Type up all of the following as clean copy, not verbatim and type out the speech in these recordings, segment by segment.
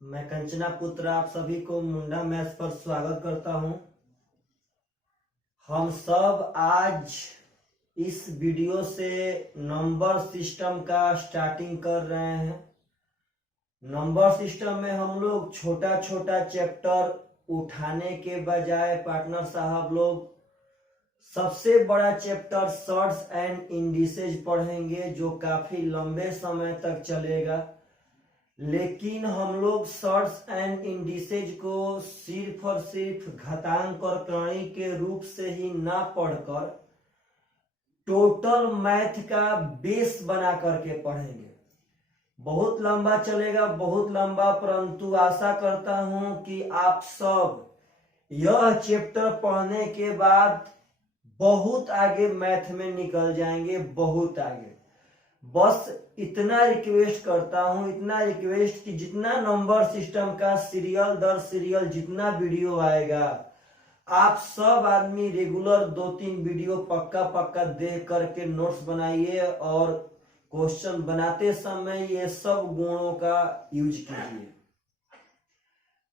मैं कंचना पुत्र आप सभी को मुंडा मैथ्स पर स्वागत करता हूं। हम सब आज इस वीडियो से नंबर सिस्टम का स्टार्टिंग कर रहे हैं। नंबर सिस्टम में हम लोग छोटा छोटा चैप्टर उठाने के बजाय पार्टनर साहब लोग सबसे बड़ा चैप्टर शॉर्ट्स एंड इंडिसेज पढ़ेंगे, जो काफी लंबे समय तक चलेगा। लेकिन हम लोग शॉर्ट्स एंड इंडिसेज को सिर्फ और सिर्फ घातांक और कर्णी के रूप से ही ना पढ़कर टोटल मैथ का बेस बना करके पढ़ेंगे। बहुत लंबा चलेगा, बहुत लंबा, परंतु आशा करता हूं कि आप सब यह चैप्टर पढ़ने के बाद बहुत आगे मैथ में निकल जाएंगे, बहुत आगे। बस इतना रिक्वेस्ट करता हूं, इतना रिक्वेस्ट कि जितना नंबर सिस्टम का सीरियल दर सीरियल जितना वीडियो आएगा, आप सब आदमी रेगुलर 2-3 वीडियो पक्का पक्का देख करके नोट्स बनाइए और क्वेश्चन बनाते समय ये सब गुणों का यूज कीजिए।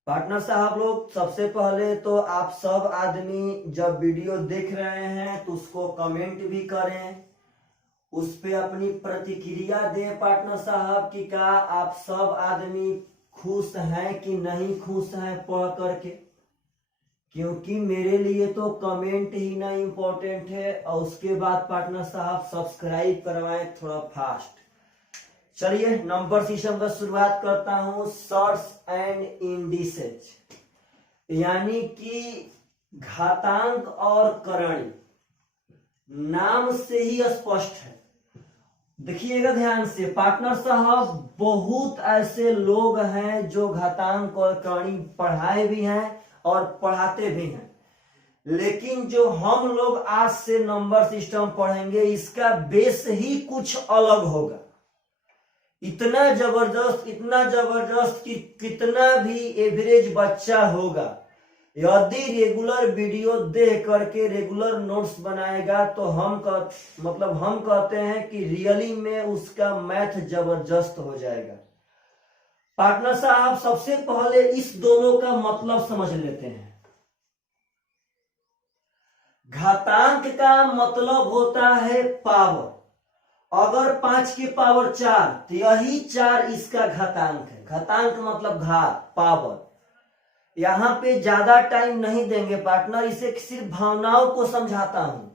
पार्टनर साहब लोग, सबसे पहले तो आप सब आदमी जब वीडियो देख रहे हैं तो उसको कमेंट भी करें, उस पे अपनी प्रतिक्रिया दें पार्टनर साहब कि क्या आप सब आदमी खुश हैं कि नहीं खुश हैं पढ़ करके। क्योंकि मेरे लिए तो कमेंट ही ना इम्पोर्टेंट है, और उसके बाद पार्टनर साहब सब्सक्राइब करवाएं थोड़ा फास्ट। चलिए नंबर सिस्टम का शुरुआत करता हूं। शॉर्ट्स एंड इंडिसेज यानी कि घातांक और करण, नाम से ही स्पष्ट है। देखिएगा ध्यान से पार्टनर साहब, बहुत ऐसे लोग हैं जो घातांक और कर्णी पढ़ाए भी हैं और पढ़ाते भी हैं, लेकिन जो हम लोग आज से नंबर सिस्टम पढ़ेंगे इसका बेस ही कुछ अलग होगा। इतना जबरदस्त कि कितना भी एवरेज बच्चा होगा, यदि रेगुलर वीडियो देख करके रेगुलर नोट्स बनाएगा तो हम कहते हैं कि रियली में उसका मैथ जबरदस्त हो जाएगा। पार्टनर साहब, सबसे पहले इस दोनों का मतलब समझ लेते हैं। घातांक का मतलब होता है पावर। अगर 5 की पावर 4 तो यही 4 इसका घातांक है। घातांक मतलब घात, पावर। यहां पे ज्यादा टाइम नहीं देंगे पार्टनर, इसे सिर्फ भावनाओं को समझाता हूं।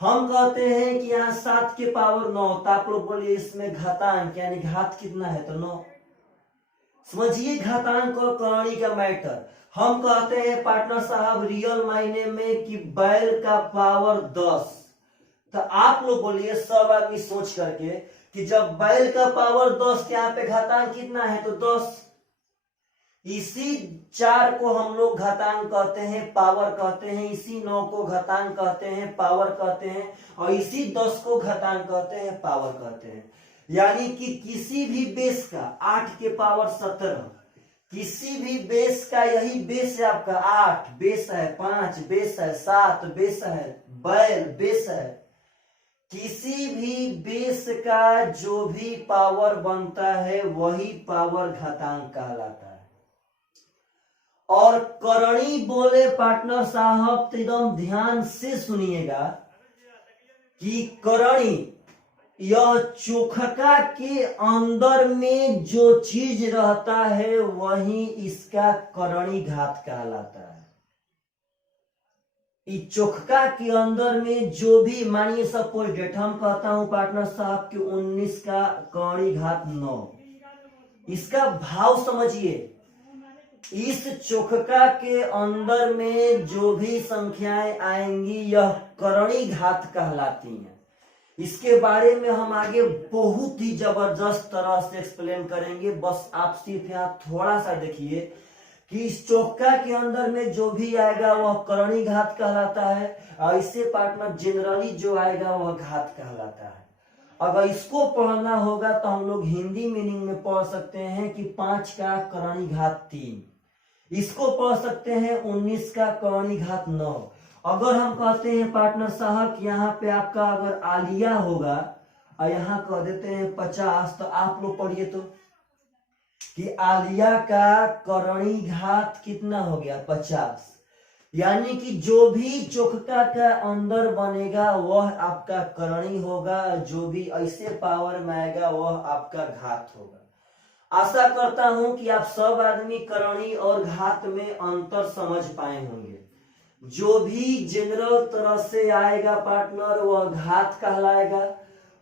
हम कहते हैं कि यहाँ 7 की पावर 9, तो आप लोग बोलिए इसमें घातांक यानी घात कितना है, तो 9। समझिए घातांक और कर्णी का मैटर। हम कहते हैं पार्टनर साहब रियल मायने में कि बैल का पावर 10, तो आप लोग बोलिए सब आदमी सोच करके कि जब बैल का पावर 10 यहाँ पे घातांक कितना है, तो 10। इसी 4 को हम लोग घातांक कहते हैं, पावर कहते हैं। इसी 9 को घातांक कहते हैं, पावर कहते हैं। और इसी 10 को घातांक कहते हैं, पावर कहते हैं। यानी कि किसी भी बेस का 8 के पावर 17, किसी भी बेस का यही बेस है आपका। 8 बेस है, 5 बेस है, 7 बेस है, बैल बेस है। किसी भी बेस का जो भी पावर बनता है वही पावर घातांक कहलाता है। और करणी बोले पार्टनर साहब तो एकदम ध्यान से सुनिएगा कि करणी यह चोखका के अंदर में जो चीज रहता है वही इसका करणी घात कहलाता है। इस चोखका के अंदर में जो भी, मानिए सपोज डेट हम कहता हूं पार्टनर साहब कि 19 का करणी घात 9, इसका भाव समझिए। इस चोखका के अंदर में जो भी संख्याएं आएंगी यह करणी घात कहलाती हैं। इसके बारे में हम आगे बहुत ही जबरदस्त तरह से एक्सप्लेन करेंगे। बस आप सिर्फ यहाँ थोड़ा सा देखिए कि इस चोखका के अंदर में जो भी आएगा वह करणी घात कहलाता है, और इससे पार्टनर जनरली जो आएगा वह घात कहलाता है। अगर इसको पढ़ना होगा तो हम लोग हिंदी मीनिंग में पढ़ सकते हैं कि 5 का करणी घात 3। इसको पढ़ सकते हैं 19 का करणी घात 9। अगर हम कहते हैं पार्टनर साहब कि यहाँ पे आपका अगर आलिया होगा और यहाँ कह देते हैं 50, तो आप लोग पढ़िए तो कि आलिया का करणी घात कितना हो गया 50। यानी कि जो भी चोखका का अंदर बनेगा वह आपका करणी होगा, जो भी ऐसे पावर में आएगा वह आपका घात होगा। आशा करता हूं कि आप सब आदमी करणी और घात में अंतर समझ पाए होंगे। जो भी जनरल तरह से आएगा पार्टनर वह घात कहलाएगा,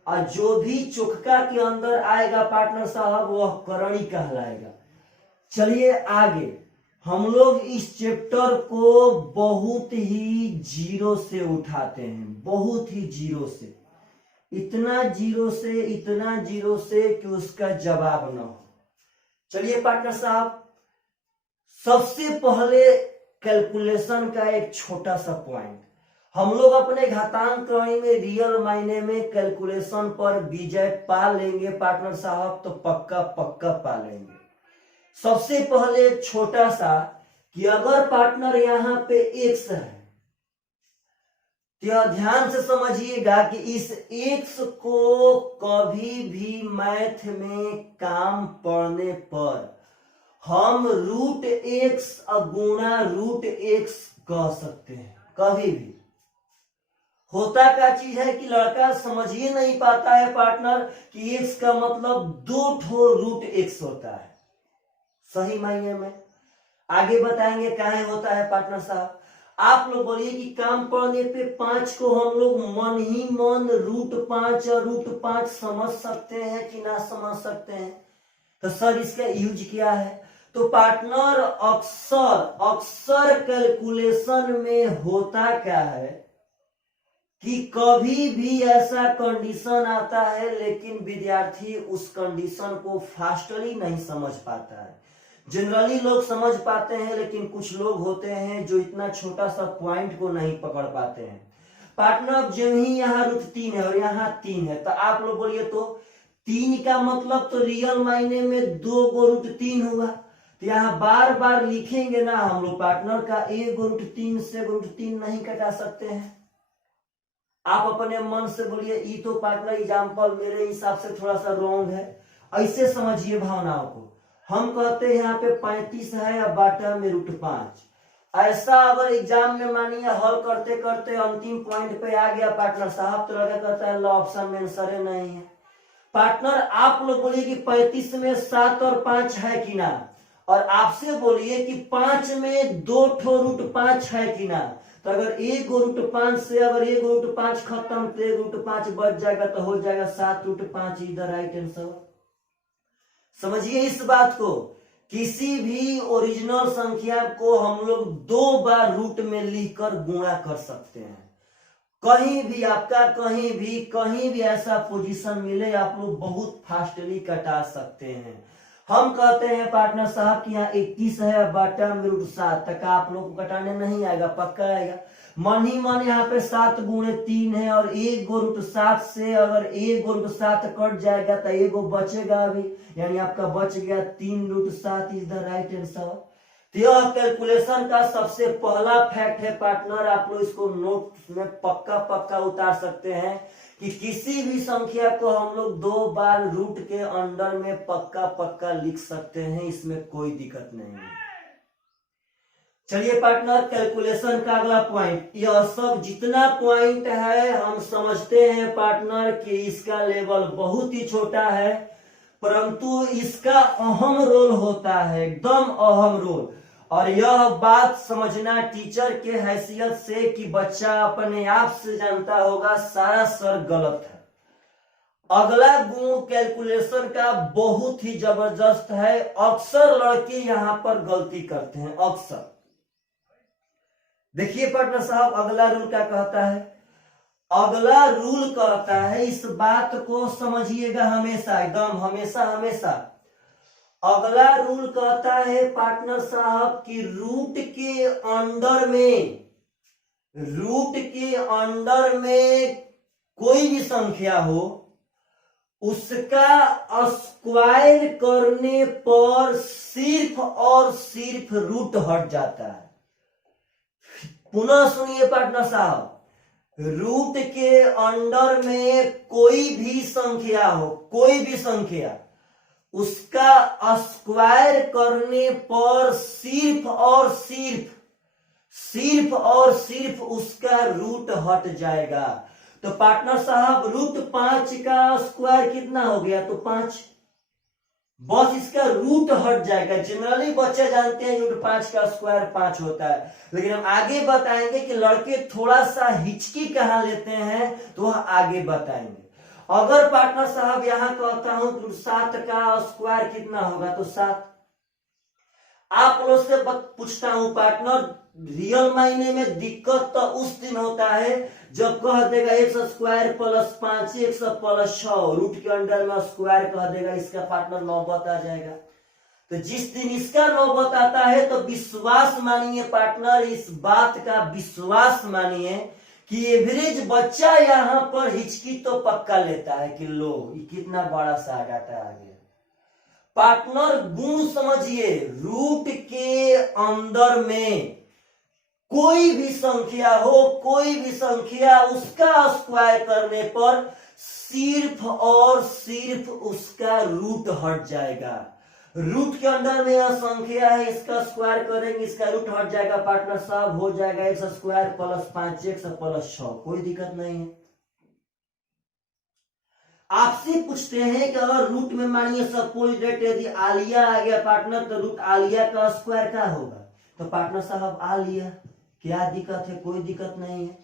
और जो भी चोखका के अंदर आएगा पार्टनर साहब वह करणी कहलाएगा। चलिए आगे, हम लोग इस चैप्टर को बहुत ही जीरो से उठाते हैं, बहुत ही जीरो से, इतना जीरो से कि उसका जवाब न हो। चलिए पार्टनर साहब, सबसे पहले कैलकुलेशन का एक छोटा सा पॉइंट, हम लोग अपने घातांक करणी में रियल मायने में कैलकुलेशन पर विजय पा लेंगे पार्टनर साहब, तो पक्का पक्का पा लेंगे। सबसे पहले एक छोटा सा कि अगर पार्टनर यहां पे x है तो ध्यान से समझिएगा कि इस x को कभी भी मैथ में काम पड़ने पर हम √x गुणा √x कह सकते हैं। कभी भी होता क्या चीज है कि लड़का समझ ही नहीं पाता है पार्टनर कि x का मतलब 2 ठो √x होता है सही मायने में। आगे बताएंगे काहे होता है पार्टनर साहब। आप लोग बोलिए कि काम पड़ने पे 5 को हम लोग मन ही मन √5 और √5 समझ सकते हैं कि ना समझ सकते हैं, तो सर इसका यूज क्या है। तो पार्टनर अक्सर कैलकुलेशन में होता क्या है कि कभी भी ऐसा कंडीशन आता है लेकिन विद्यार्थी उस कंडीशन को फास्टली नहीं समझ पाता है। जनरली लोग समझ पाते हैं लेकिन कुछ लोग होते हैं जो इतना छोटा सा पॉइंट को नहीं पकड़ पाते हैं। पार्टनर जो ही यहाँ √3 है और यहाँ 3 है, तो आप लोग बोलिए तो 3 का मतलब तो रियल मायने में 2 गो √3 हुआ, तो यहाँ बार बार लिखेंगे ना हम लोग पार्टनर का एक √3 से √3 नहीं कटा सकते हैं। आप अपने मन से बोलिए ये तो पार्टनर एग्जाम्पल मेरे हिसाब से थोड़ा सा रॉन्ग है, ऐसे समझिए भावनाओं को। हम कहते हैं यहाँ पे 35 है और बाटा में √5। ऐसा अगर एग्जाम में मानिए हल करते करते अंतिम पॉइंट पे आ गया पार्टनर साहब, तो लड़का कहता है लो ऑप्शन में आंसर नहीं है। पार्टनर आप लोग बोलिए कि 35 में 7 और 5 है कि ना, और आपसे बोलिए कि 5 में 2 ठो √5 है कि ना, तो अगर एक √5 से अगर एक √5 खत्म तो एक √5 बच जाएगा, तो हो जाएगा 7 √5 इधर राइट आंसर। समझिए इस बात को, किसी भी ओरिजिनल संख्या को हम लोग 2 बार रूट में लिखकर गुणा कर सकते हैं। कहीं भी आपका कहीं भी ऐसा पोजीशन मिले आप लोग बहुत फास्टली कटा सकते हैं। हम कहते हैं पार्टनर साहब कि यहाँ 21 है बाटा में √7 तक आप लोग को कटाने नहीं आएगा, पक्का आएगा। मन ही मन यहाँ पे 7 गुणे 3 है और एक गो √7 से अगर एक गो √7 कट जाएगा तो एक गो बचेगा अभी, यानी आपका बच गया 3 √7 इज द राइट आंसर। तो यह कैलकुलेशन का सबसे पहला फैक्ट है पार्टनर, आप लोग इसको नोट में पक्का पक्का उतार सकते हैं कि किसी भी संख्या को हम लोग 2 बार रूट के अंदर में पक्का पक्का लिख सकते हैं, इसमें कोई दिक्कत नहीं है। चलिए पार्टनर, कैलकुलेशन का अगला पॉइंट, यह सब जितना पॉइंट है हम समझते हैं पार्टनर कि इसका लेवल बहुत ही छोटा है, परंतु इसका अहम रोल होता है, एकदम अहम रोल। और यह बात समझना टीचर के हैसियत से कि बच्चा अपने आप से जानता होगा सारा सर गलत है। अगला गुण कैलकुलेशन का बहुत ही जबरदस्त है, अक्सर लड़के यहां पर गलती करते हैं, अक्सर। देखिए पार्टनर साहब अगला रूल क्या कहता है। अगला रूल कहता है, इस बात को समझिएगा हमेशा, एकदम हमेशा हमेशा। अगला रूल कहता है पार्टनर साहब कि रूट के अंदर में कोई भी संख्या हो उसका स्क्वायर करने पर सिर्फ और सिर्फ रूट हट जाता है। पुनः सुनिए पार्टनर साहब, रूट के अंदर में कोई भी संख्या हो, कोई भी संख्या, उसका स्क्वायर करने पर सिर्फ उसका रूट हट जाएगा। तो पार्टनर साहब √5 का स्क्वायर कितना हो गया? तो 5। बस इसका रूट हट जाएगा। जनरली बच्चे जानते हैं √5 का स्क्वायर 5 होता है, लेकिन हम आगे बताएंगे कि लड़के थोड़ा सा हिचकी कहां लेते हैं तो वह आगे बताएंगे। अगर पार्टनर साहब यहां कहता हूं तो 7 का स्क्वायर कितना होगा? तो 7। आप लोग से पूछता हूं पार्टनर, रियल मायने में दिक्कत तो उस दिन होता है जब कह देगा x² + 5 x + 6 रूट के अंडर में स्क्वायर कह देगा, इसका पार्टनर नौबत आ जाएगा। तो जिस दिन इसका नौबत आता है तो विश्वास मानिए पार्टनर, इस बात का विश्वास मानिए कि एवरेज बच्चा यहाँ पर हिचकी तो पक्का लेता है कि लो ये कितना बड़ा सा आ जाता है आगे। पार्टनर गुण समझिए, रूट के अंदर में कोई भी संख्या हो, कोई भी संख्या, उसका स्क्वायर करने पर सिर्फ और सिर्फ उसका रूट हट जाएगा। रूट के अंदर में यह संख्या है, इसका स्क्वायर करेंगे, इसका रूट हट जाएगा पार्टनर साहब, हो जाएगा x² + 5x + 6। कोई दिक्कत नहीं है। आपसे पूछते हैं कि अगर रूट में मानिए सपोज डेट यदि आलिया आ गया पार्टनर, तो रूट आलिया का स्क्वायर क्या होगा? तो पार्टनर साहब आलिया, क्या दिक्कत है? कोई दिक्कत नहीं है।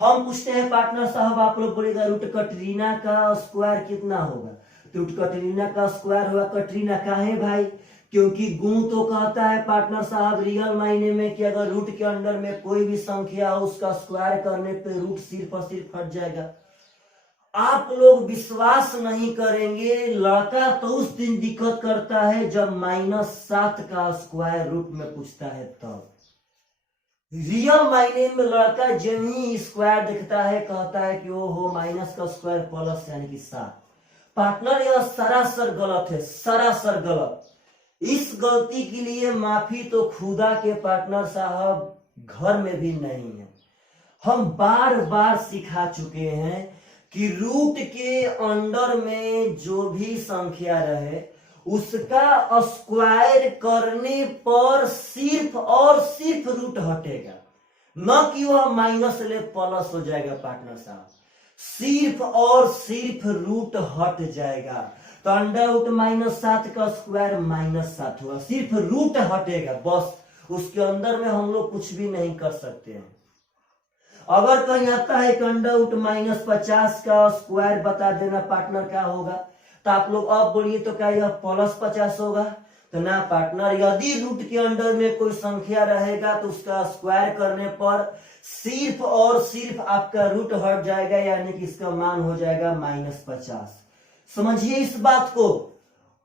हम पूछते हैं पार्टनर साहब, आप लोग बोलेगा रूट कटरीना का स्क्वायर कितना होगा? तो रूट कटरीना का स्क्वायर होगा, कटरीना का है भाई, क्योंकि गुण तो कहता है पार्टनर साहब रियल मायने में कि अगर रूट के अंदर में कोई भी संख्या हो उसका स्क्वायर करने पे रूट सिर्फ और सिर्फ हट जाएगा। आप लोग विश्वास नहीं करेंगे, लड़का तो उस दिन दिक्कत करता है जब -7 का स्क्वायर रूट में पूछता है तब। रियल मायने में लड़का जब ही स्क्वायर दिखता है कहता है कि ओ हो माइनस का स्क्वायर प्लस यानी कि 7। पार्टनर यह सरासर गलत है, सरासर गलत। इस गलती के लिए माफी तो खुदा के पार्टनर साहब घर में भी नहीं है। हम बार बार सिखा चुके हैं कि रूट के अंडर में जो भी संख्या रहे उसका स्क्वायर करने पर सिर्फ और सिर्फ रूट हटेगा, न कि वह माइनस ले प्लस हो जाएगा पार्टनर साहब, सिर्फ और सिर्फ रूट हट जाएगा। तो √-7 का स्क्वायर -7 होगा, सिर्फ रूट हटेगा बस, उसके अंदर में हम लोग कुछ भी नहीं कर सकते हैं। अगर कहीं आता है कि √-50 का स्क्वायर बता देना पार्टनर क्या होगा, तो आप लोग अब बोलिए तो क्या यह +50 होगा? तो ना पार्टनर, यदि रूट के अंदर में कोई संख्या रहेगा तो उसका स्क्वायर करने पर सिर्फ और सिर्फ आपका रूट हट जाएगा, यानी कि इसका मान हो जाएगा -50। समझिए इस बात को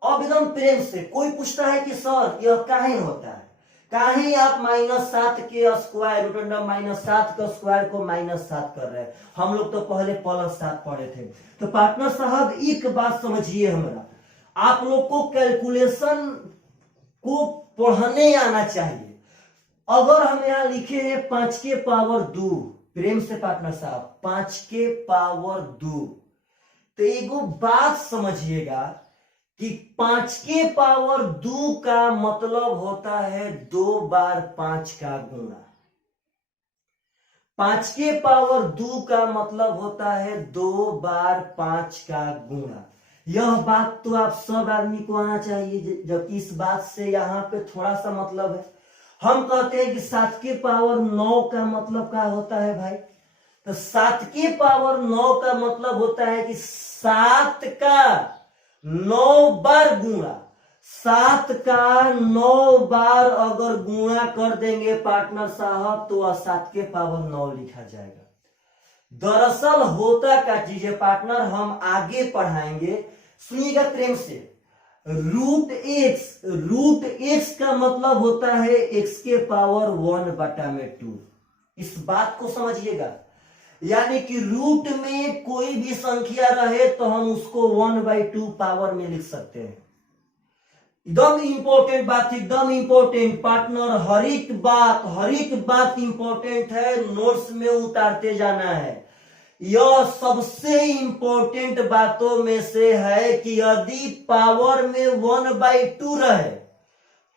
अब एकदम प्रेम से। कोई पूछता है कि सर यह काहे होता है, काहे आप -7 के स्क्वायर √-7 का स्क्वायर को -7 कर रहे हैं? हम लोग तो पहले +7 पढ़े थे। तो पार्टनर साहब एक बात समझिए हमारा, आप लोग को कैलकुलेशन को पढ़ने आना चाहिए। अगर हम यहाँ लिखे हैं 5 के पावर 2, प्रेम से पार्टनर साहब 5 के पावर 2, तो एगो बात समझिएगा कि 5 के पावर 2 का मतलब होता है 2 बार 5 का गुणा। 5 के पावर 2 का मतलब होता है 2 बार 5 का गुणा। यह बात तो आप सब आदमी को आना चाहिए, जब इस बात से यहाँ पे थोड़ा सा मतलब है। हम कहते हैं कि 7 के पावर 9 का मतलब क्या होता है भाई? तो 7 के पावर 9 का मतलब होता है कि 7 का 9 बार गुणा। 7 का 9 बार अगर गुणा कर देंगे पार्टनर साहब तो वह 7 के पावर 9 लिखा जाएगा। दरअसल होता क्या चीज है पार्टनर, हम आगे पढ़ाएंगे, सुनिएगा प्रेम से। रूट एक्स का मतलब होता है x के पावर 1/2। इस बात को समझिएगा, यानी कि रूट में कोई भी संख्या रहे तो हम उसको 1/2 पावर में लिख सकते हैं। एकदम इंपॉर्टेंट बात, एकदम इंपॉर्टेंट पार्टनर, हर एक बात इंपॉर्टेंट है, नोट्स में उतारते जाना है। यह सबसे इंपॉर्टेंट बातों में से है कि यदि पावर में 1/2 रहे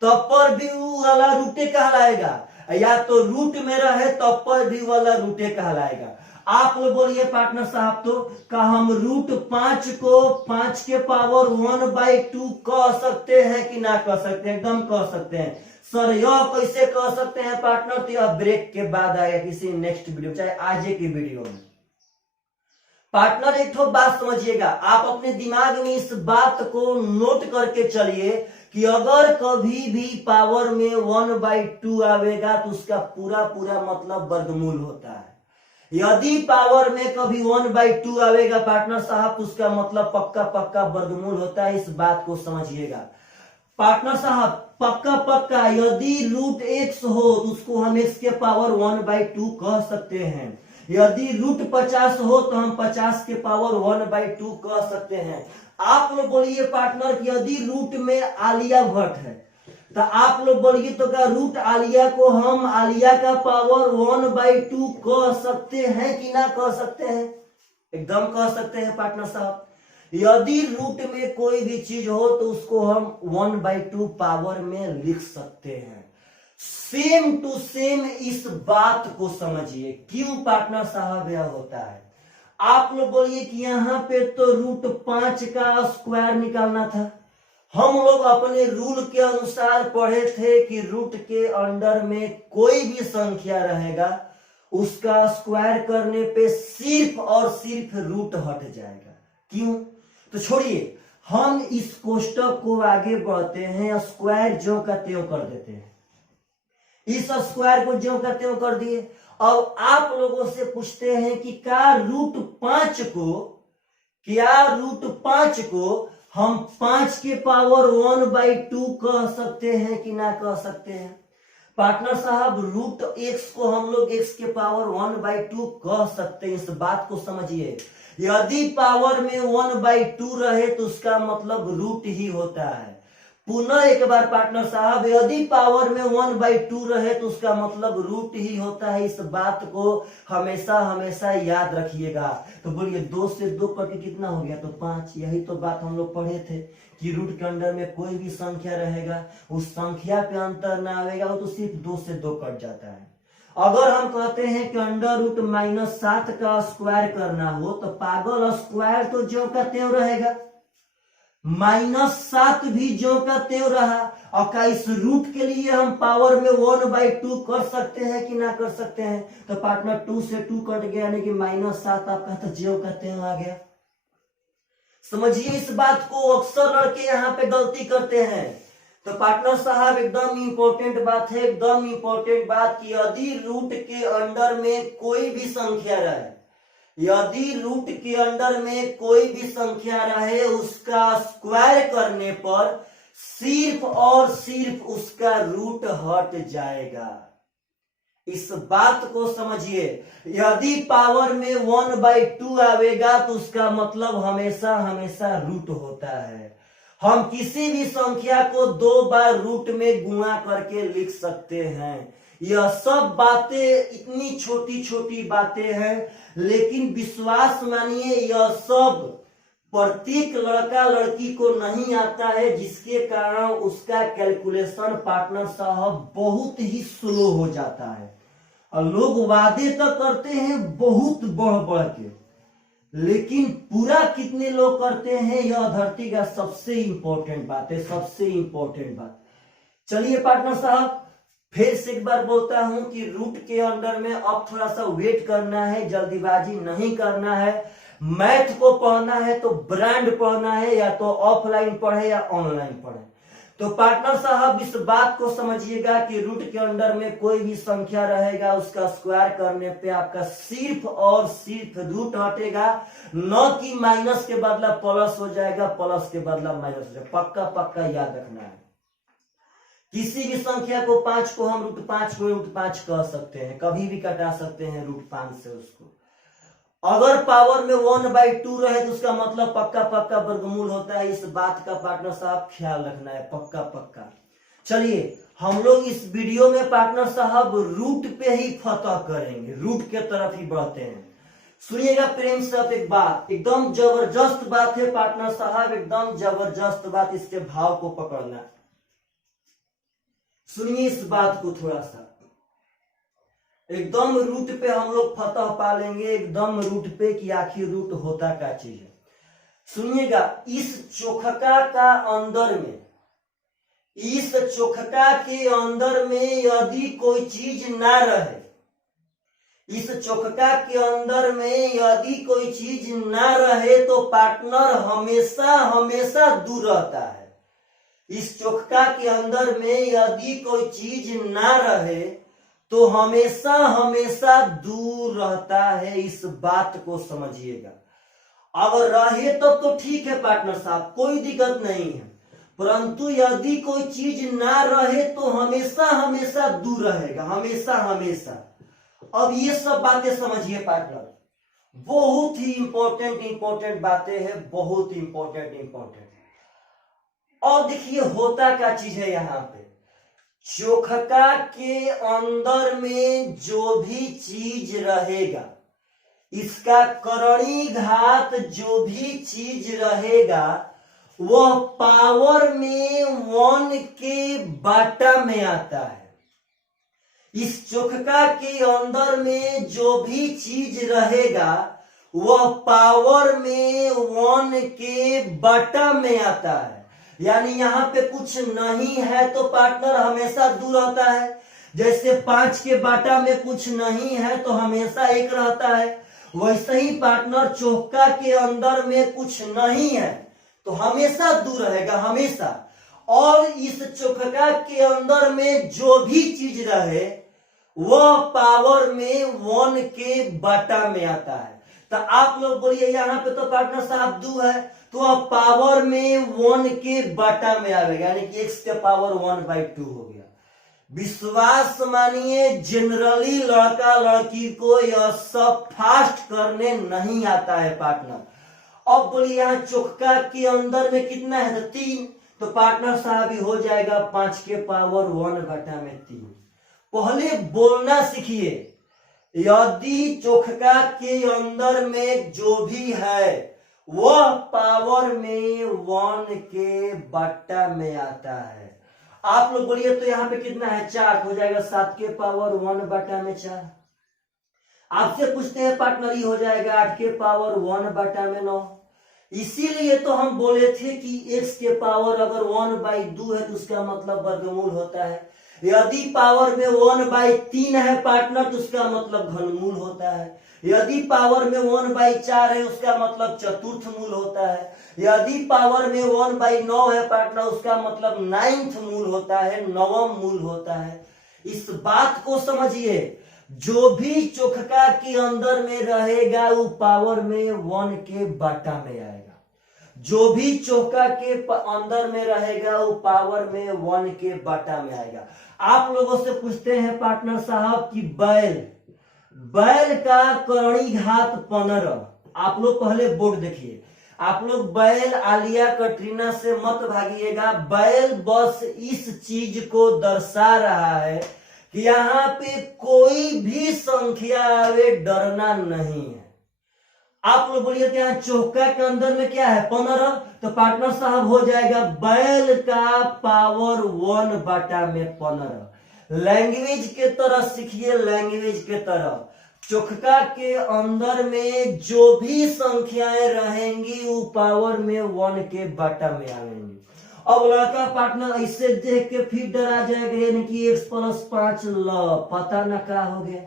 तब पर भी वो वाला रूटे कहलाएगा, या तो रूट में रहे तब पर भी वाला रूटे कहलाएगा। आप लोग बोलिए पार्टनर साहब, तो का हम रूट 5 को 5 के पावर 1/2 कह सकते हैं कि ना कह सकते हैं? एकदम कह सकते हैं। सर यह कैसे कह सकते हैं पार्टनर? तो यह ब्रेक के बाद आएगा किसी नेक्स्ट वीडियो, चाहे आज की वीडियो में। पार्टनर एक तो बात समझिएगा, आप अपने दिमाग में इस बात को नोट करके चलिए कि अगर कभी भी पावर में 1/2 आवेगा तो उसका पूरा पूरा मतलब वर्गमूल होता है। यदि पावर में कभी 1/2 आवेगा पार्टनर साहब तो उसका मतलब पक्का पक्का वर्गमूल होता है। इस बात को समझिएगा पार्टनर साहब, पक्का पक्का। यदि रूट x हो तो उसको हम x के पावर 1/2 कह सकते हैं। यदि रूट 50 हो तो हम 50 के पावर 1/2 कह सकते हैं। आप लोग बोलिए पार्टनर कि यदि रूट में आलिया भट्ट है तो आप लोग बोलिए तो क्या रूट आलिया को हम आलिया का पावर 1/2 कह सकते हैं कि ना कह सकते हैं? एकदम कह सकते हैं पार्टनर साहब। यदि रूट में कोई भी चीज हो तो उसको हम 1/2 पावर में लिख सकते हैं। सेम टू सेम इस बात को समझिए। क्यों पार्टनर साहब यह होता है? आप लोग बोलिए कि यहां पे तो रूट 5 का स्क्वायर निकालना था। हम लोग अपने रूल के अनुसार पढ़े थे कि रूट के अंडर में कोई भी संख्या रहेगा उसका स्क्वायर करने पे सिर्फ और सिर्फ रूट हट जाएगा। क्यों? तो छोड़िए, हम इस कोष्टक को आगे बढ़ते हैं, स्क्वायर ज्यों का त्यों कर देते हैं। इस स्क्वायर को ज्यों का त्यों कर दिए। अब आप लोगों से पूछते हैं कि क्या रूट 5 को हम 5 के पावर 1/2 कह सकते हैं कि ना कह सकते हैं? पार्टनर साहब, रूट x को हम लोग x के पावर 1/2 कह सकते हैं। इस बात को समझिए। यदि पावर में 1/2 रहे तो उसका मतलब रूट ही होता है। पुनः एक बार पार्टनर साहब, यदि पावर में 1/2 रहे तो उसका मतलब रूट ही होता है। इस बात को हमेशा हमेशा याद रखिएगा। तो बोलिए 2 से 2 करके कितना हो गया? तो 5। यही तो बात हम लोग पढ़े थे कि रूट के अंदर में कोई भी संख्या रहेगा उस संख्या पे अंतर ना आएगा, वो तो सिर्फ 2 से 2 कट जाता है। अगर हम कहते हैं कि अंडर रूट -7 का स्क्वायर करना हो तो पागल, स्क्वायर तो ज्यों का त्यों रहेगा, -7 भी ज्यों का त्यों रहा। और क्या इस रूट के लिए हम पावर में 1/2 कर सकते हैं कि ना कर सकते हैं? तो पार्टनर 2 से 2 कट गया, यानी कि -7 आपका तो ज्यों का त्यों आ गया। समझिए इस बात को। अक्सर लड़के यहाँ पे गलती करते हैं। तो पार्टनर साहब एकदम इंपॉर्टेंट बात है, एकदम इंपॉर्टेंट बात कि यदि रूट के अंडर में कोई भी संख्या रहे, यदि रूट के अंडर में कोई भी संख्या रहे उसका स्क्वायर करने पर सिर्फ और सिर्फ उसका रूट हट जाएगा। इस बात को समझिए। यदि पावर में 1/2 आवेगा तो उसका मतलब हमेशा हमेशा रूट होता है। हम किसी भी संख्या को 2 बार रूट में गुणा करके लिख सकते हैं। यह सब बातें इतनी छोटी छोटी बातें हैं, लेकिन विश्वास मानिए यह सब प्रत्येक लड़का लड़की को नहीं आता है, जिसके कारण उसका कैलकुलेशन पार्टनर साहब बहुत ही स्लो हो जाता है। और लोग वादे तो करते हैं बहुत बढ़ बढ़ के, लेकिन पूरा कितने लोग करते हैं यह धरती का सबसे इंपॉर्टेंट बात है, सबसे इंपॉर्टेंट बात। चलिए पार्टनर साहब, फिर से एक बार बोलता हूं कि रूट के अंदर में अब थोड़ा सा वेट करना है, जल्दीबाजी नहीं करना है। मैथ को पढ़ना है तो ब्रांड पढ़ना है, या तो ऑफलाइन पढ़े या ऑनलाइन पढ़े। तो पार्टनर साहब इस बात को समझिएगा कि रूट के अंदर में कोई भी संख्या रहेगा उसका स्क्वायर करने पे आपका सिर्फ और सिर्फ रूट हटेगा, न कि माइनस के बदला प्लस हो जाएगा, प्लस के बदला माइनस हो जाएगा। पक्का पक्का याद रखना है। किसी भी संख्या को 5 को हम रूट 5 कह सकते हैं, कभी भी कटा सकते हैं रूट 5 से उसको। अगर पावर में 1/2 रहे तो उसका मतलब पक्का पक्का वर्गमूल होता है। इस बात का पार्टनर साहब ख्याल रखना है, पक्का पक्का। चलिए हम लोग इस वीडियो में पार्टनर साहब रूट पे ही फतह करेंगे, रूट के तरफ ही बढ़ते हैं। सुनिएगा प्रेम से अब एक बात, एकदम जबरदस्त बात है पार्टनर साहब, एकदम जबरदस्त बात, इसके भाव को पकड़ना। सुनिए इस बात को थोड़ा सा, एकदम रूट पे हम लोग फतह पा लेंगे, एकदम रूट पे कि आखिर रूट होता क्या चीज है। सुनिएगा, इस चोखका का अंदर में, इस चोखका के अंदर में यदि कोई चीज ना रहे, इस चोखका के अंदर में यदि कोई चीज ना रहे तो पार्टनर हमेशा हमेशा दूर रहता है। इस चोखका के अंदर में यदि कोई चीज ना रहे तो हमेशा हमेशा दूर रहता है। इस बात को समझिएगा। अगर रहे तब तो ठीक है पार्टनर साहब, कोई दिक्कत नहीं है, परंतु यदि कोई चीज ना रहे तो हमेशा हमेशा दूर रहेगा, हमेशा हमेशा। अब ये सब बातें समझिए पार्टनर, बहुत ही इंपॉर्टेंट बातें हैं, बहुत इंपॉर्टेंट। और देखिए होता क्या चीज है यहाँ पे, चोखका के अंदर में जो भी चीज रहेगा, इसका करणी घात जो भी चीज रहेगा, वह पावर में 1 के बाटा में आता है। इस चोखका के अंदर में जो भी चीज रहेगा वह पावर में 1 के बाटा में आता है। यानी यहाँ पे कुछ नहीं है तो पार्टनर हमेशा दूर रहता है। जैसे 5 के बाटा में कुछ नहीं है तो हमेशा 1 रहता है, वैसे ही पार्टनर चोखका के अंदर में कुछ नहीं है तो हमेशा दूर रहेगा, हमेशा। और इस चोखका के अंदर में जो भी चीज रहे वह पावर में 1 के बाटा में आता है। तो आप लोग बोलिए यहाँ पे तो पार्टनर साहब 2 है, तो अब पावर में 1 के बाटा में आएगा, यानी कि x के पावर 1/2 हो गया। विश्वास मानिए, जनरली लड़का लड़की को यह सब फास्ट करने नहीं आता है पार्टनर। अब बोलिए यहाँ चोखका के अंदर में कितना है, तो 3, तो पार्टनर साहब ही हो जाएगा 5 के पावर 1/3। पहले बोलना सीखिए, यदि चोखका के अंदर में जो भी है वह पावर में 1 के बट्टा में आता है। आप लोग बोलिए तो यहाँ पे कितना है, 4 हो जाएगा 7 के पावर 1/4। आपसे पूछते हैं पार्टनर, ही हो जाएगा 8 के पावर 1/9। इसीलिए तो हम बोले थे कि x के पावर अगर 1/2 है तो उसका मतलब वर्गमूल होता है। यदि पावर में 1/3 है पार्टनर तो उसका मतलब घनमूल होता है। यदि पावर में 1/4 है उसका मतलब चतुर्थ मूल होता है। यदि पावर में 1/9 है पार्टनर उसका मतलब 9th मूल होता है, 9वां मूल होता है। इस बात को समझिए, जो भी चोखका के अंदर में रहेगा वो पावर में 1 के बाटा में आएगा। जो भी चोखका के अंदर में रहेगा वो पावर में 1 के बाटा में आएगा। आप लोगों से पूछते हैं पार्टनर साहब कि बैल का करणी घात 15। आप लोग पहले बोर्ड देखिए, आप लोग बैल आलिया कटरीना से मत भागिएगा। बैल बस इस चीज को दर्शा रहा है कि यहाँ पे कोई भी संख्या आवे डरना नहीं है। आप लोग बोलिए कि यहाँ चोखका के अंदर में क्या है, 15, तो पार्टनर साहब हो जाएगा बैल का पावर 1/15। लैंग्वेज के तरह सीखिए, लैंग्वेज के तरह चोखका के अंदर में जो भी संख्याएं रहेंगी वो पावर में 1 के बाटा में आएंगी। अब लड़का पार्टनर ऐसे देख के फिर डरा जाएगा, यानी कि x + 5 पता ना क्या हो गया।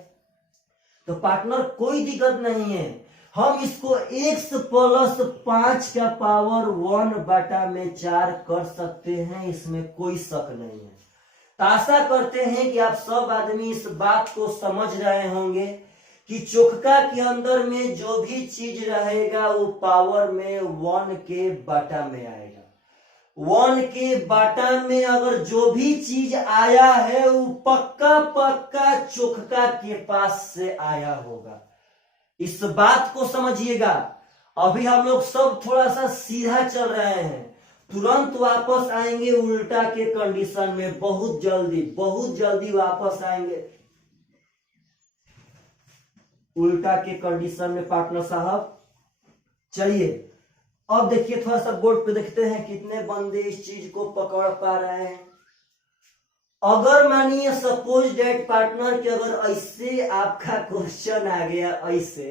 तो पार्टनर कोई दिक्कत नहीं है, हम इसको x + 5 का पावर 1/4 कर सकते हैं, इसमें कोई शक नहीं है। तो आशा करते हैं कि आप सब आदमी इस बात को समझ रहे होंगे कि चोखका के अंदर में जो भी चीज रहेगा वो पावर में 1 के बाटा में आएगा। 1 के बाटा में अगर जो भी चीज आया है वो पक्का चोखका के पास से आया होगा। इस बात को समझिएगा। अभी हम लोग सब थोड़ा सा सीधा चल रहे हैं, तुरंत वापस आएंगे उल्टा के कंडीशन में, बहुत जल्दी वापस आएंगे। उल्टा के कंडीशन में पार्टनर साहब। चलिए अब देखिए थोड़ा सा बोर्ड पे देखते हैं कितने बंदे इस चीज को पकड़ पा रहे हैं। अगर मानिए सपोज डेट पार्टनर कि अगर ऐसे आपका क्वेश्चन आ गया ऐसे,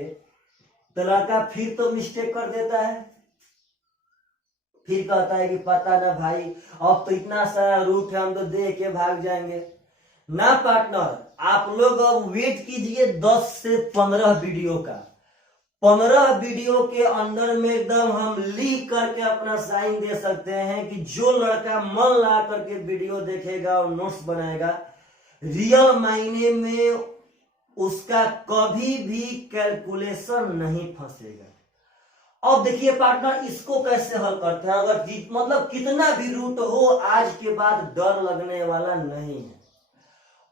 तो लड़का फिर तो मिस्टेक कर देता है, फिर कहता है कि पता ना भाई अब तो इतना सारा रूट है हम तो दे के भाग जाएंगे ना। पार्टनर आप लोग अब वेट कीजिए 10 से 15 वीडियो का। 15 वीडियो के अंदर में एकदम हम लिख करके अपना साइन दे सकते हैं कि जो लड़का मन ला करके वीडियो देखेगा और नोट्स बनाएगा, रियल मायने में उसका कभी भी कैलकुलेशन नहीं फंसेगा। अब देखिए पार्टनर इसको कैसे हल करते हैं। अगर मतलब कितना भी रूट हो आज के बाद डर लगने वाला नहीं है।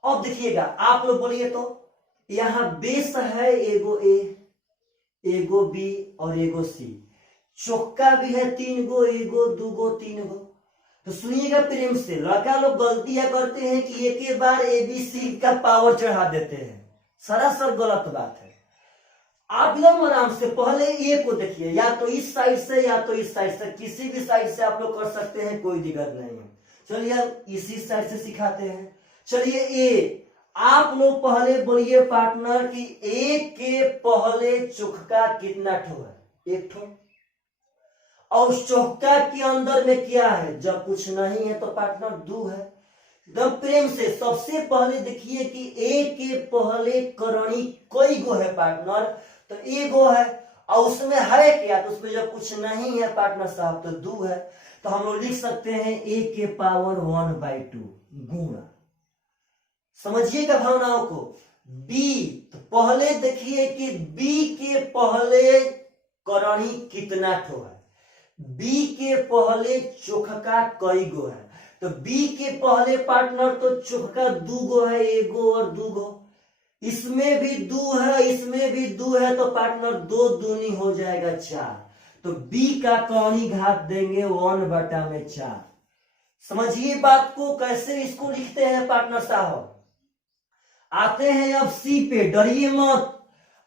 अब देखिएगा आप लोग बोलिए तो यहां बेस है एगो ए, एगो बी और एगो सी, चौका भी है 3 गो, एगो 2 गो 3 गो। तो सुनिएगा प्रेम से, लड़का लोग गलतियां करते हैं कि एक ही बार ए बी सी का पावर चढ़ा देते हैं, सरासर गलत बात है। आप लोग आराम से पहले ए को देखिए, या तो इस साइड से या तो इस साइड से, किसी भी साइड से आप लोग कर सकते हैं, कोई दिक्कत नहीं है। चलिए अब इसी साइड से सिखाते हैं। चलिए ए, आप लोग पहले बोलिए पार्टनर कि ए के पहले चौका कितना ठो है? 1 ठो। और उस चौका के अंदर में क्या है? जब कुछ नहीं है तो पार्टनर 2 है। एकदम प्रेम से सबसे पहले देखिए कि ए के पहले करणी कई गो है पार्टनर? तो एगो है। और उसमें है क्या? तो उसमें जब कुछ नहीं है पार्टनर साहब तो 2 है। तो हम लोग लिख सकते हैं ए के पावर 1/2 गुणा। समझिएगा भावनाओं को। बी, तो पहले देखिए कि बी के पहले करणी कितना ठो है? बी के पहले चौका कई गो है? तो बी के पहले पार्टनर तो चौका 2 गो है, एगो और 2 गो। इसमें भी 2 है, इसमें भी 2 है, तो पार्टनर 2 दूनी हो जाएगा 4। तो बी का कौनी घात देंगे 1/4। समझिए बात को, कैसे इसको लिखते हैं पार्टनर साहब। आते हैं अब सी पे, डरिए मत।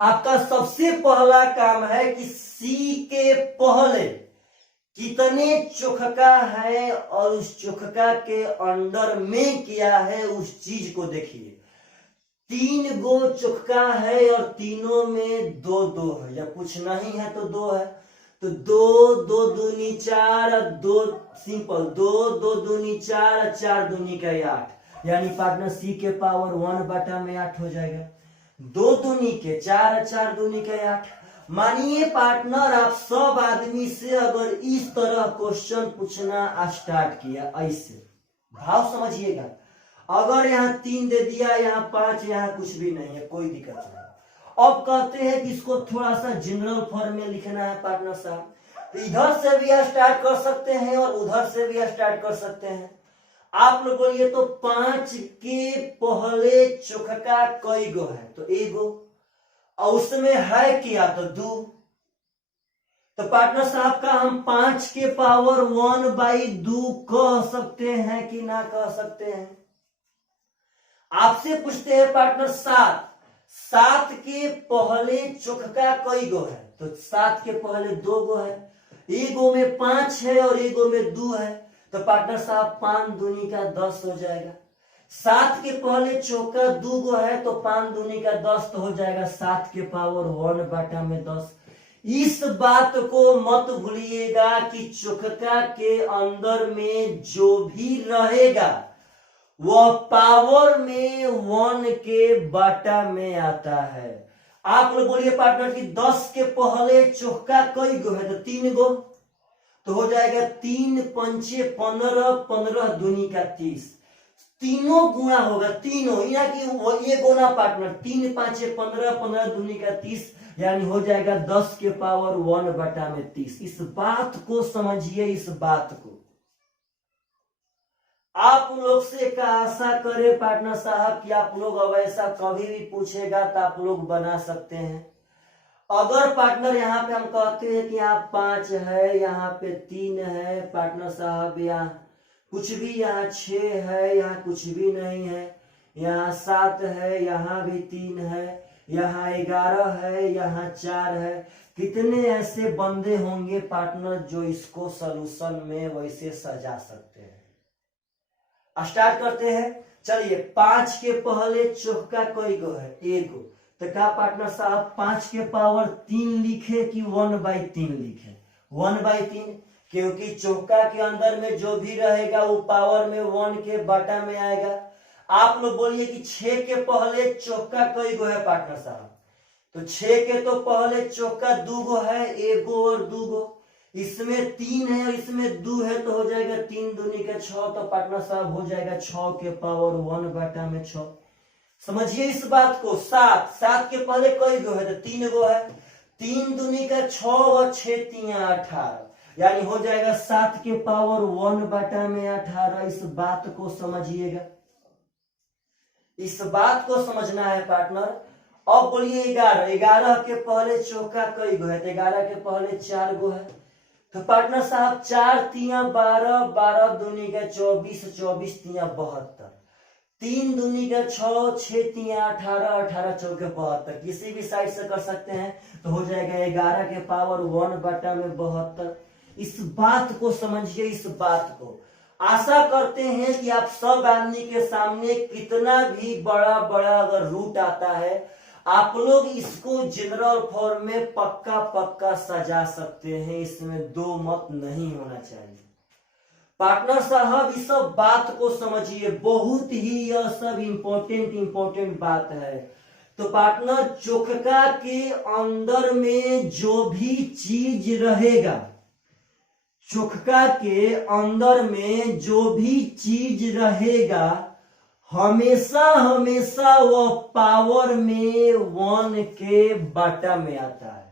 आपका सबसे पहला काम है कि सी के पहले कितने चौका है और उस चौका के अंदर में क्या है उस चीज को देखिए। 3 गो चौका है और तीनों में 2-2 है, या कुछ नहीं है तो 2 है। तो 2 दूनी 4, 2 सिंपल, 2 दूनी 4, 4 दूनी का 8, यानी पार्टनर सी के पावर 1/8 हो जाएगा। 2 दूनी के 4, 4 दूनी का 8। मानिए पार्टनर आप सब आदमी से अगर इस तरह क्वेश्चन पूछना स्टार्ट किया, ऐसे भाव समझिएगा। अगर यहाँ 3 दे दिया, यहाँ 5, यहाँ कुछ भी नहीं है, कोई दिक्कत नहीं। अब कहते हैं कि इसको थोड़ा सा जनरल फॉर्म में लिखना है पार्टनर साहब। इधर से भी स्टार्ट कर सकते हैं और उधर से भी स्टार्ट कर सकते हैं। आप लोग बोलिए तो 5 के पहले चौका कई गो है? तो एगो। और उसमें है क्या? तो 2। तो पार्टनर साहब का हम 5 के पावर 1/2 कह सकते हैं कि ना कह सकते हैं? आपसे पूछते हैं पार्टनर 7 के पहले चौका कई गो है? तो 7 के पहले 2 गो है, एगो में 5 है और एगो में 2 है। तो पार्टनर साहब 5 दूनी का 10 हो जाएगा। 7 के पहले चौका 2 गो है तो 5 दूनी का 10 तो हो जाएगा 7 के पावर 1/10। इस बात को मत भूलिएगा कि चौका के अंदर में जो भी रहेगा वह पावर में 1 के बटा में आता है। आप लोग बोलिए पार्टनर कि 10 के पहले चौका कई गो है? तो 3 गो। तो हो जाएगा 3 पंचे 15, 15 दूनी का 30। तीनों गुणा होगा, तीनों, या कि वो ये गुना पार्टनर 3 5 15, 15 दूनी का 30, यानी हो जाएगा 10 के पावर 1/30। इस बात को समझिए, इस बात को आप लोग से का आशा करे पार्टनर साहब कि आप लोग अब ऐसा कभी भी पूछेगा तो आप लोग बना सकते हैं। अगर पार्टनर यहाँ पे हम कहते हैं कि यहाँ 5 है, यहाँ पे 3 है पार्टनर साहब, यहाँ कुछ भी, यहाँ 6 है, यहाँ कुछ भी नहीं है, यहाँ 7 है, यहाँ भी 3 है, यहाँ 11 है, यहाँ 4 है। कितने ऐसे बंदे होंगे पार्टनर जो इसको सॉल्यूशन में वैसे सजा सकते हैं। स्टार्ट करते हैं। चलिए 5 के पहले चौका कोई गो है, एगो। तो क्या पार्टनर साहब 5 के पावर 3 लिखे कि 1/3 लिखे? 1/3, क्योंकि चौका के अंदर में जो भी रहेगा वो पावर में 1 के बटा में आएगा। आप लोग बोलिए कि 6 के पहले चौका कई गो है पार्टनर साहब? तो 6 के तो पहले चौका 2 गो है, 1 गो और 2 गो। इसमें 3 है और इसमें 2 है, तो हो जाएगा 3 दूनी के 6। तो पार्टनर साहब हो जाएगा 6 के पावर 1 बटा में 6। समझिए इस बात को। 7 के पहले कई गो है? तो 3 गो है। 3 दूनी का 6 और 6 3 18, यानी हो जाएगा 7 के पावर 1 बटा में 18। इस बात को समझिएगा, इस बात को समझना है पार्टनर। अब बोलिए 11 के पहले चौका कई गो है? तो 11 के पहले 4 गो है। तो पार्टनर साहब 4 3 12, 12 दूनी का 24, 24 3 72, 3 दूनी का 6, 6 3 18, 18 चौके 72। किसी भी साइड से कर सकते हैं, तो हो जाएगा 11 के पावर 1 बटा में 72। इस बात को समझिए, इस बात को। आशा करते हैं कि आप सब आदमी के सामने कितना भी बड़ा बड़ा अगर रूट आता है, आप लोग इसको जनरल फॉर्म में पक्का पक्का सजा सकते हैं। इसमें दो मत नहीं होना चाहिए पार्टनर साहब। इस सब बात को समझिए, बहुत ही यह सब इंपॉर्टेंट बात है। तो पार्टनर चोखका के अंदर में जो भी चीज रहेगा, चोखका के अंदर में जो भी चीज रहेगा, हमेशा हमेशा वह पावर में 1 के बटा में आता है।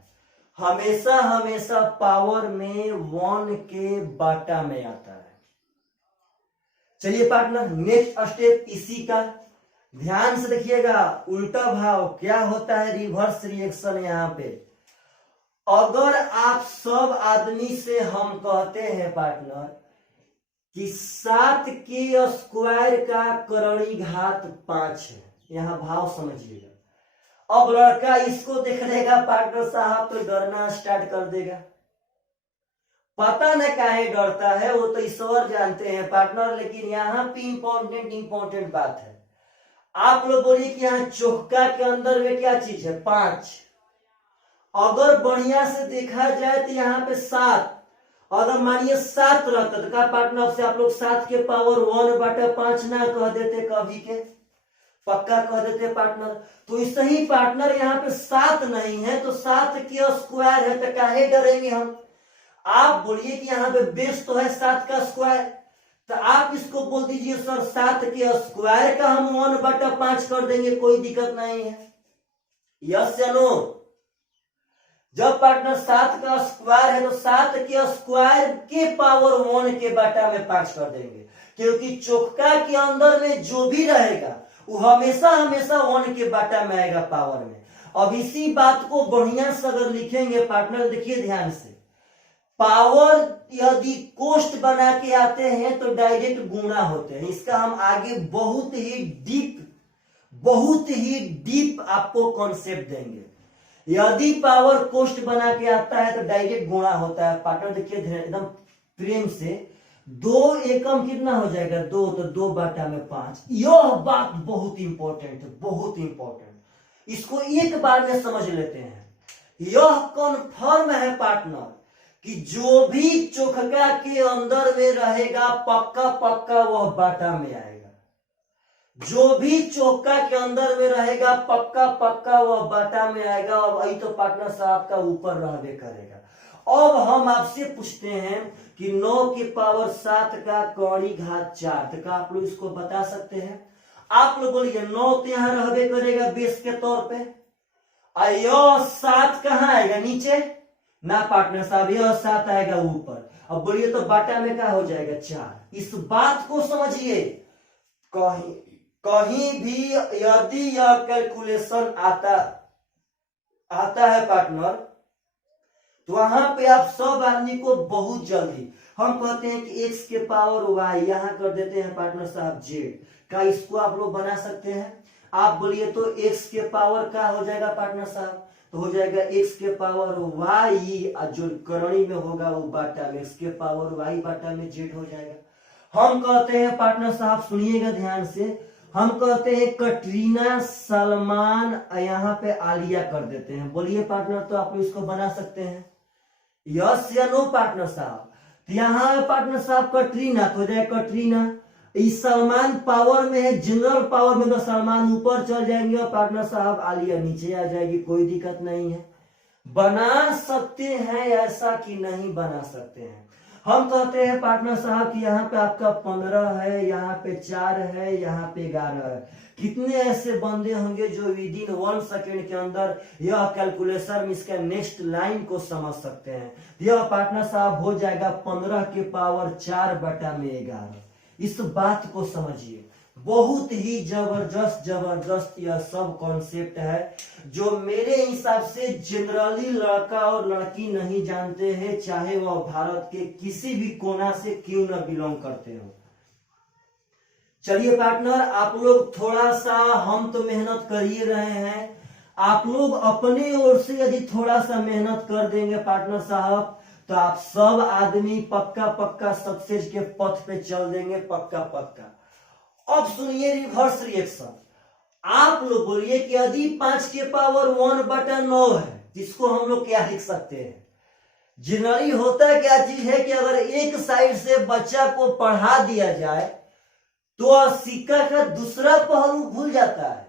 हमेशा हमेशा पावर में 1 के बटा में आता है। चलिए पार्टनर नेक्स्ट स्टेप इसी का ध्यान से देखिएगा। उल्टा भाव क्या होता है, रिवर्स रिएक्शन। यहाँ पे अगर आप सब आदमी से हम कहते हैं पार्टनर कि 7 के स्क्वायर का करणी घात 5 है, यहां भाव समझिएगा। अब लड़का इसको देख लेगा पार्टनर साहब तो डरना स्टार्ट कर देगा। पता न काहे डरता है, वो तो ईश्वर जानते हैं पार्टनर। लेकिन यहाँ पे इंपॉर्टेंट बात है। आप लोग बोलिए कि यहाँ चौका के अंदर में क्या चीज है? 5। अगर बढ़िया से देखा जाए तो यहाँ पे 7, अगर मानिए 7 रहता तो क्या पार्टनर से आप लोग 7 के पावर 1 बटा 5 ना कह देते? कभी के पक्का कह देते पार्टनर। तो इससे ही पार्टनर यहाँ पे 7 नहीं है तो 7 के स्क्वायर है, तो काहे डरेंगे हम? आप बोलिए कि यहाँ पे बेस तो है 7 का स्क्वायर, तो आप इसको बोल दीजिए सर 7 के स्क्वायर का हम 1 बटा 5 कर देंगे, कोई दिक्कत नहीं है। यस या नो? जब पार्टनर 7 का स्क्वायर है तो 7 के स्क्वायर के पावर 1 के बटा में 5 कर देंगे, क्योंकि चौका के अंदर में जो भी रहेगा वो हमेशा हमेशा 1 के बटा में आएगा पावर में। अब इसी बात को बढ़िया से अगर लिखेंगे पार्टनर, देखिए ध्यान से, पावर यदि कोष्ट बना के आते हैं तो डायरेक्ट गुणा होते हैं। इसका हम आगे बहुत ही डीप आपको कॉन्सेप्ट देंगे। यदि पावर कोष्ट बना के आता है तो डायरेक्ट गुणा होता है पार्टनर। देखिए एकदम प्रेम से, 2 एकम कितना हो जाएगा? 2, तो 2 बटा में 5। यह बात बहुत इंपॉर्टेंट है, बहुत इंपॉर्टेंट। इसको एक बार में समझ लेते हैं। यह कन्फर्म है पार्टनर कि जो भी चोखका के अंदर में रहेगा पक्का पक्का वह बाटा में आएगा। जो भी चौका के अंदर में रहेगा पक्का पक्का वह बाटा में आएगा। और वही तो पार्टनर साहब का ऊपर रहने करेगा। अब हम आपसे पूछते हैं कि 9 के पावर 7 का कौड़ी घात 4, तो क्या आप लोग इसको बता सकते हैं? आप लोग बोलिए 9 तो यहां रहबे करेगा बेस के तौर पे, और 7 कहां आएगा? नीचे ना पार्टनर साहब, यह 7 आएगा ऊपर। अब बोलिए तो बाटा में क्या हो जाएगा? 4। इस बात को समझिए। कहीं भी यदि यह कैलकुलेशन आता है पार्टनर, तो वहां पे आप सब आदमी को बहुत जल्दी हम कहते हैं कि x के पावर y, यहां कर देते हैं पार्टनर साहब z का। इसको आप लोग बना सकते हैं। आप बोलिए तो x के पावर क्या हो जाएगा पार्टनर साहब, तो हो जाएगा x के पावर y, और जो करणी में होगा वो बाटा में x के पावर y बाटा में z हो जाएगा। हम कहते हैं पार्टनर साहब सुनिएगा ध्यान से, हम कहते हैं कटरीना सलमान, यहाँ पे आलिया कर देते हैं। बोलिए पार्टनर, तो आप इसको बना सकते हैं यस या नो पार्टनर साहब। तो यहाँ पार्टनर साहब कटरीना तो हो जाए कटरीना, इस सलमान पावर में है, जनरल पावर में तो सलमान ऊपर चल जाएंगे और पार्टनर साहब आलिया नीचे आ जाएगी, कोई दिक्कत नहीं है। बना सकते हैं ऐसा कि नहीं बना सकते हैं। हम कहते हैं पार्टनर साहब कि यहाँ पे आपका 15 है, यहाँ पे 4 है, यहाँ पे 11 है। कितने ऐसे बंदे होंगे जो विद इन 1 सेकेंड के अंदर यह कैलकुलेशन में इसका नेक्स्ट लाइन को समझ सकते हैं। यह पार्टनर साहब हो जाएगा 15 के पावर 4 बटा में 11। इस बात को समझिए, बहुत ही जबरदस्त यह सब कॉन्सेप्ट है जो मेरे हिसाब से जनरली लड़का और लड़की नहीं जानते हैं, चाहे वह भारत के किसी भी कोना से क्यों न बिलोंग करते हो। चलिए पार्टनर, आप लोग थोड़ा सा, हम तो मेहनत कर ही रहे हैं, आप लोग अपने ओर से यदि थोड़ा सा मेहनत कर देंगे पार्टनर साहब, तो आप सब आदमी पक्का सक्सेस के पथ पे चल देंगे, पक्का। अब सुनिए रिवर्स रिएक्शन। आप लोग बोलिए कि यदि 5 के पावर 1 बटा 9 है, जिसको हम लोग क्या लिख सकते हैं। जनरली होता क्या चीज है कि अगर एक साइड से बच्चा को पढ़ा दिया जाए तो सिक्का का दूसरा पहलू भूल जाता है,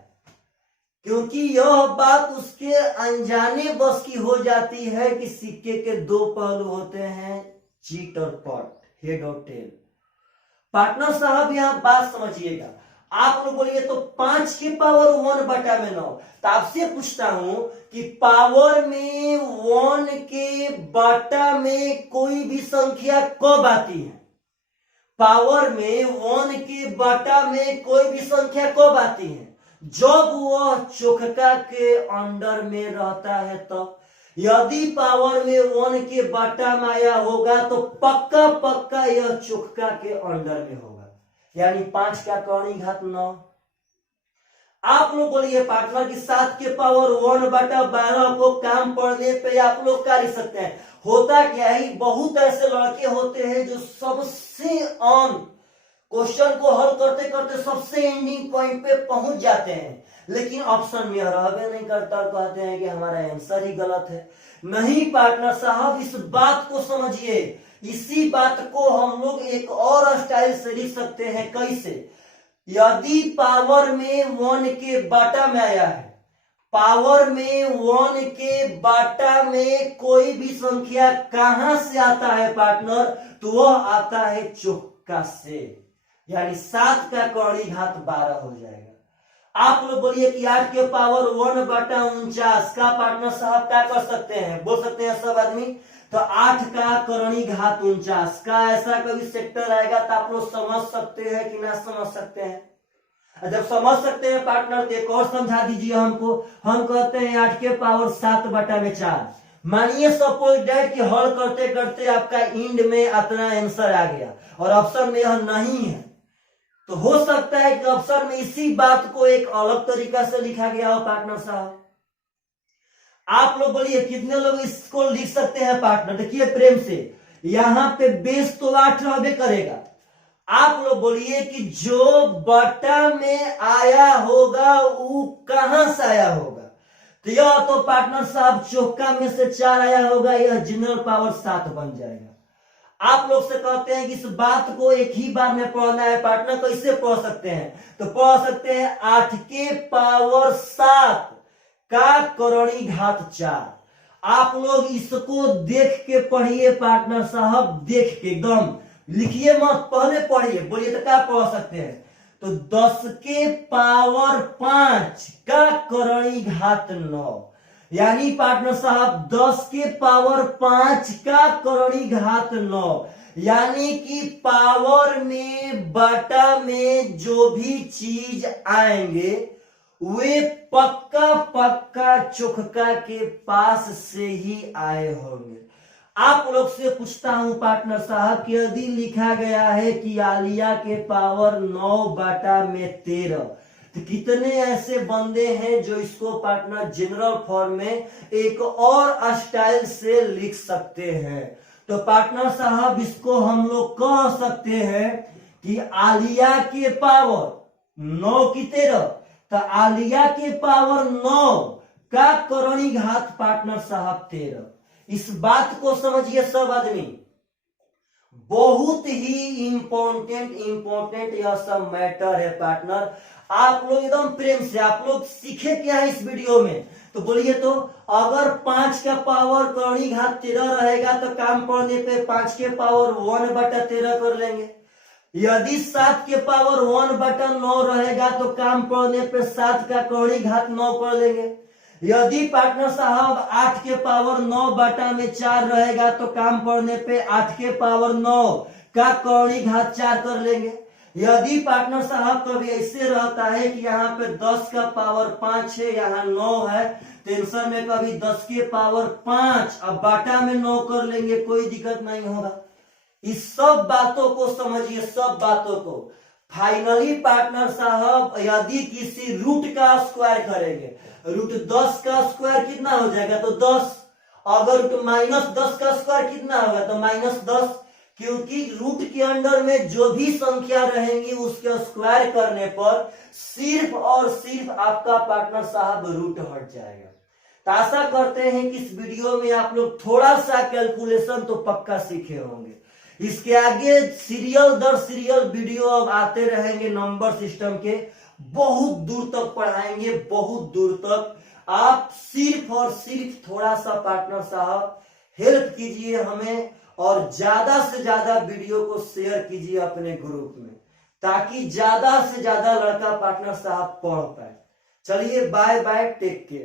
क्योंकि यह बात उसके अनजाने बस की हो जाती है कि सिक्के के 2 पहलू होते हैं, चीट और पॉट, हेड और टेल। पार्टनर साहब यहां बात समझिएगा, आप लोग बोलिए तो 5 के पावर 1 बटा में 9, तो आपसे पूछता हूं कि पावर में 1 के बटा में कोई भी संख्या कब आती है। पावर में 1 के बटा में कोई भी संख्या कब आती है, जब वह चौका के अंडर में रहता है। तो यदि पावर में 1 के बटा में आया होगा तो पक्का यह चौका के अंडर में होगा, यानी 5 का कौणी घात 9। आप लोग बोलिए पार्टनर की 7 के पावर 1 बटा 12 को काम पढ़ने पे आप लोग क्या लिख सकते हैं। होता क्या है, बहुत ऐसे लड़के होते हैं जो सबसे ऑन क्वेश्चन को हल करते करते सबसे एंडिंग पॉइंट पे पहुंच जाते हैं, लेकिन ऑप्शन में रहबे नहीं करता, कहते हैं कि हमारा आंसर ही गलत है। नहीं पार्टनर साहब, इस बात को समझिए, इसी बात को हम लोग एक और स्टाइल से लिख सकते हैं। कैसे, यदि पावर में 1 के बटा में आया है, पावर में 1 के बटा में कोई भी संख्या कहां से आता है पार्टनर, तो वह आता है चौका से, यानी 7 का कौड़ी घात 12 हो जाएगा। आप लोग बोलिए कि 8 के पावर 1 बटा 49 का पार्टनर साहब क्या कर सकते हैं, बोल सकते हैं सब आदमी, तो 8 का करणी घात 49 का ऐसा कभी सेक्टर आएगा तो आप लोग समझ सकते हैं कि ना समझ सकते हैं। जब समझ सकते हैं पार्टनर तो एक और समझा दीजिए हमको। हम कहते हैं 8 के पावर 7 बटा में 4। मानिए सपोज दैट कि हल करते करते आपका इंड में अपना आंसर आ गया और ऑप्शन में यह नहीं है, तो हो सकता है कि ऑप्शन में इसी बात को एक अलग तरीका से लिखा गया हो पार्टनर साहब। आप लोग बोलिए कितने लोग इसको लिख सकते हैं पार्टनर। देखिए प्रेम से, यहां पे बेस तो 8 रहबे करेगा। आप लोग बोलिए कि जो बटा में आया होगा वो कहां से आया होगा, तो यह तो पार्टनर साहब चौका में से 4 आया होगा, यह जनरल पावर 7 बन जाएगा। आप लोग से कहते हैं कि इस बात को एक ही बार में पढ़ना है पार्टनर, कैसे पढ़ सकते हैं, तो पढ़ सकते हैं 8 के पावर 7 का करणी घात 4। आप लोग इसको देख के पढ़िए पार्टनर साहब, देख के एकदम लिखिए मत, पहले पढ़िए। बोलिए तो क्या पढ़ सकते हैं, तो 10 के पावर 5 का करणी घात 9, यानी पार्टनर साहब 10 के पावर 5 का करणी घात 9, यानी कि पावर में बटा में जो भी चीज आएंगे वे पक्का चौका के पास से ही आए होंगे। आप लोग से पूछता हूं पार्टनर साहब कि यदि लिखा गया है कि आलिया के पावर 9 बटा में 13, तो कितने ऐसे बंदे हैं जो इसको पार्टनर जनरल फॉर्म में एक और स्टाइल से लिख सकते हैं। तो पार्टनर साहब इसको हम लोग कह सकते हैं कि आलिया के पावर 9 की 13, तो आलिया के पावर 9 का करणी घात पार्टनर साहब 13। इस बात को समझिए सब आदमी, बहुत ही इंपॉर्टेंट यह सब मैटर है पार्टनर। आप लोग एकदम प्रेम से आप लोग सीखे क्या है इस वीडियो में, तो बोलिए तो अगर 5 का पावर करणी घात 13 रहेगा तो काम पड़ने पे 5 के पावर 1/13 कर लेंगे। यदि 7 के पावर 1/9 रहेगा तो काम पड़ने पे 7 का करणी घात 9 कर लेंगे। यदि पार्टनर साहब 8 के पावर 9/4 रहेगा तो काम पड़ने पे 8 के पावर 9 का करणी घात 4 कर लेंगे। यदि पार्टनर साहब कभी ऐसे रहता है कि यहाँ पे 10 का पावर 5 है, यहाँ 9 है, टेंशन में कभी 10 के पावर 5 अब बाटा में 9 कर लेंगे, कोई दिक्कत नहीं होगा। इस सब बातों को समझिए, सब बातों को। फाइनली पार्टनर साहब यदि किसी रूट का स्क्वायर करेंगे, रूट 10 का स्क्वायर कितना हो जाएगा, तो 10। अगर रूट -10 का स्क्वायर कितना होगा, तो -10, क्योंकि रूट के अंडर में जो भी संख्या रहेंगी उसके स्क्वायर करने पर सिर्फ और सिर्फ आपका पार्टनर साहब रूट हट जाएगा। तो आशा करते हैं कि इस वीडियो में आप लोग थोड़ा सा कैलकुलेशन तो पक्का सीखे होंगे। इसके आगे सीरियल दर सीरियल वीडियो अब आते रहेंगे नंबर सिस्टम के, बहुत दूर तक पढ़ाएंगे, बहुत दूर तक। आप सिर्फ और सिर्फ थोड़ा सा पार्टनर साहब हेल्प कीजिए हमें और ज्यादा से ज्यादा वीडियो को शेयर कीजिए अपने ग्रुप में, ताकि ज्यादा से ज्यादा लड़का पार्टनर साहब पढ़ पाए। चलिए बाय बाय, टेक केयर।